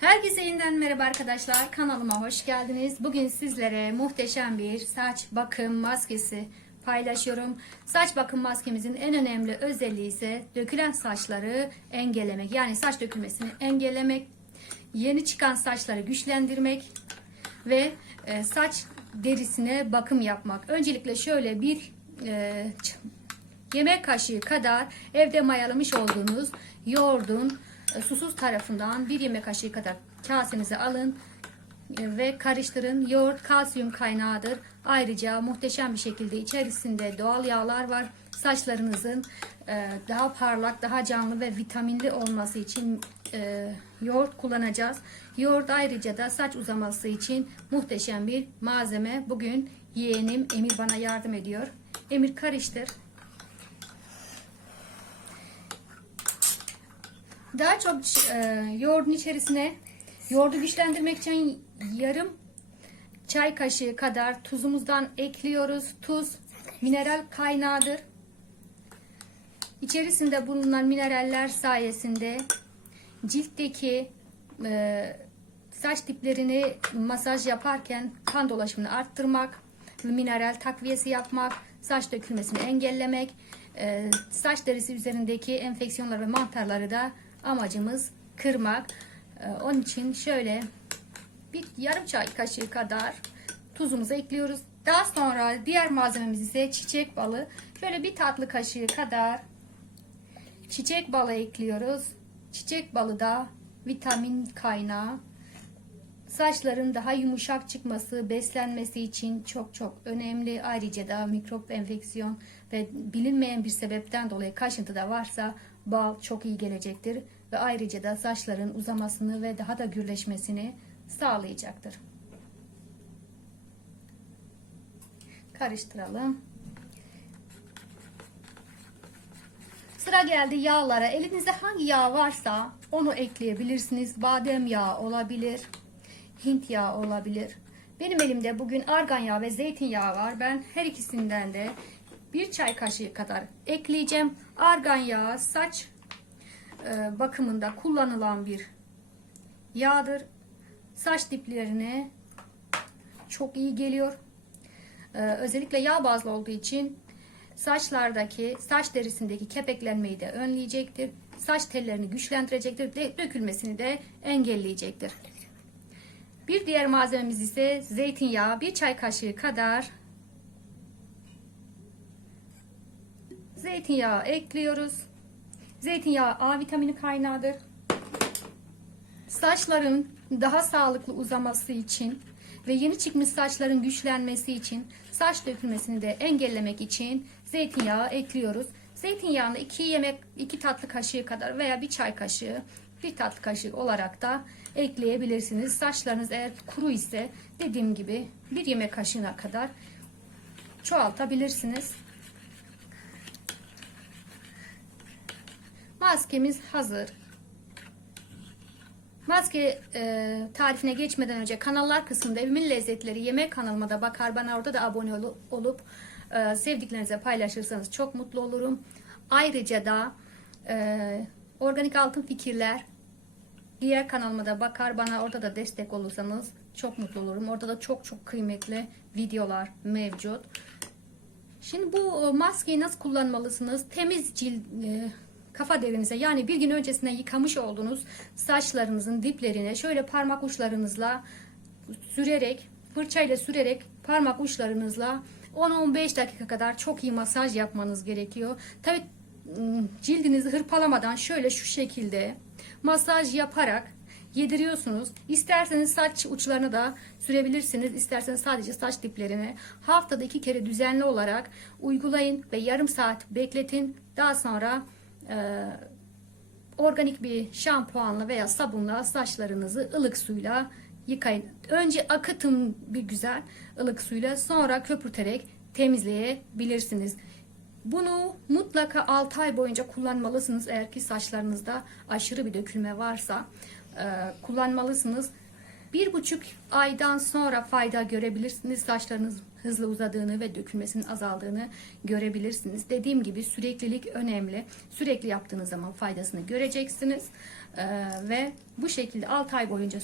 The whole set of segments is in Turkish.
Herkese yeniden merhaba arkadaşlar. Kanalıma hoş geldiniz. Bugün sizlere muhteşem bir saç bakım maskesi paylaşıyorum. Saç bakım maskemizin en önemli özelliği ise dökülen saçları engellemek. Yani saç dökülmesini engellemek, yeni çıkan saçları güçlendirmek ve e, saç derisine bakım yapmak. Öncelikle şöyle bir e, yemek kaşığı kadar evde mayalamış olduğunuz yoğurdun susuz tarafından bir yemek kaşığı kadar kasenize alın e, ve karıştırın. Yoğurt kalsiyum kaynağıdır. Ayrıca muhteşem bir şekilde içerisinde doğal yağlar var. Saçlarınızın e, daha parlak, daha canlı ve vitaminli olması için e, yoğurt kullanacağız. Yoğurt ayrıca da saç uzaması için muhteşem bir malzeme. Bugün yeğenim Emir bana yardım ediyor. Emir karıştır. Daha çok e, yoğurdun içerisine yoğurdu güçlendirmek için yarım çay kaşığı kadar tuzumuzdan ekliyoruz. Tuz mineral kaynağıdır. İçerisinde bulunan mineraller sayesinde ciltteki e, saç diplerini masaj yaparken kan dolaşımını arttırmak, mineral takviyesi yapmak, saç dökülmesini engellemek, e, saç derisi üzerindeki enfeksiyonlar ve mantarları da amacımız kırmak. E, onun için şöyle bir yarım çay kaşığı kadar tuzumuzu ekliyoruz. Daha sonra diğer malzememiz ise çiçek balı. Şöyle bir tatlı kaşığı kadar çiçek balı ekliyoruz. Çiçek balı da vitamin kaynağı. Saçların daha yumuşak çıkması, beslenmesi için çok çok önemli. Ayrıca da mikrop enfeksiyon ve bilinmeyen bir sebepten dolayı kaşıntı da varsa bal çok iyi gelecektir. Ve ayrıca da saçların uzamasını ve daha da gürleşmesini sağlayacaktır. Karıştıralım. Sıra geldi yağlara. Elinizde hangi yağ varsa onu ekleyebilirsiniz. Badem yağı olabilir. Hint yağı olabilir. Benim elimde bugün argan yağı ve zeytinyağı var. Ben her ikisinden de bir çay kaşığı kadar ekleyeceğim. Argan yağı saç bakımında kullanılan bir yağdır. Saç diplerine çok iyi geliyor. Ee, özellikle yağ bazlı olduğu için saçlardaki, saç derisindeki kepeklenmeyi de önleyecektir. Saç tellerini güçlendirecektir. Dökülmesini de engelleyecektir. Bir diğer malzememiz ise zeytinyağı. Bir çay kaşığı kadar zeytinyağı ekliyoruz. Zeytinyağı A vitamini kaynağıdır. Saçların daha sağlıklı uzaması için ve yeni çıkmış saçların güçlenmesi için saç dökülmesini de engellemek için zeytinyağı ekliyoruz. Zeytinyağını 2 yemek 2 tatlı kaşığı kadar veya bir çay kaşığı bir tatlı kaşığı olarak da ekleyebilirsiniz. Saçlarınız eğer kuru ise dediğim gibi bir yemek kaşığına kadar çoğaltabilirsiniz. Maskemiz hazır. Maske e, tarifine geçmeden önce kanallar kısmında Evimin Lezzetleri yemek kanalıma da bakar. Bana orada da abone ol- olup e, sevdiklerinize paylaşırsanız çok mutlu olurum. Ayrıca da e, Organik Altın Fikirler diğer kanalıma da bakar. Bana orada da destek olursanız çok mutlu olurum. Orada da çok çok kıymetli videolar mevcut. Şimdi bu e, maskeyi nasıl kullanmalısınız? Temiz cilt e, kafa derinize yani bir gün öncesinden yıkamış olduğunuz saçlarınızın diplerine şöyle parmak uçlarınızla sürerek fırçayla sürerek parmak uçlarınızla 10-15 dakika kadar çok iyi masaj yapmanız gerekiyor. Tabi cildinizi hırpalamadan şöyle şu şekilde masaj yaparak yediriyorsunuz. İsterseniz saç uçlarını da sürebilirsiniz. İsterseniz sadece saç diplerine. Haftada iki kere düzenli olarak uygulayın ve yarım saat bekletin. Daha sonra e, organik bir şampuanla veya sabunla saçlarınızı ılık suyla yıkayın. Önce akıtın bir güzel ılık suyla sonra köpürterek temizleyebilirsiniz. Bunu mutlaka 6 ay boyunca kullanmalısınız eğer ki saçlarınızda aşırı bir dökülme varsa e, kullanmalısınız. Bir buçuk aydan sonra fayda görebilirsiniz. Saçlarınız hızlı uzadığını ve dökülmesinin azaldığını görebilirsiniz. Dediğim gibi süreklilik önemli. Sürekli yaptığınız zaman faydasını göreceksiniz. Ee, ve bu şekilde 6 ay boyunca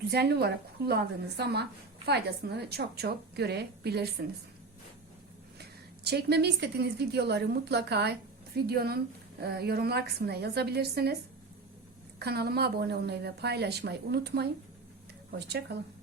düzenli olarak kullandığınız zaman faydasını çok çok görebilirsiniz. Çekmemi istediğiniz videoları mutlaka videonun e, yorumlar kısmına yazabilirsiniz. Kanalıma abone olmayı ve paylaşmayı unutmayın. Hoşçakalın.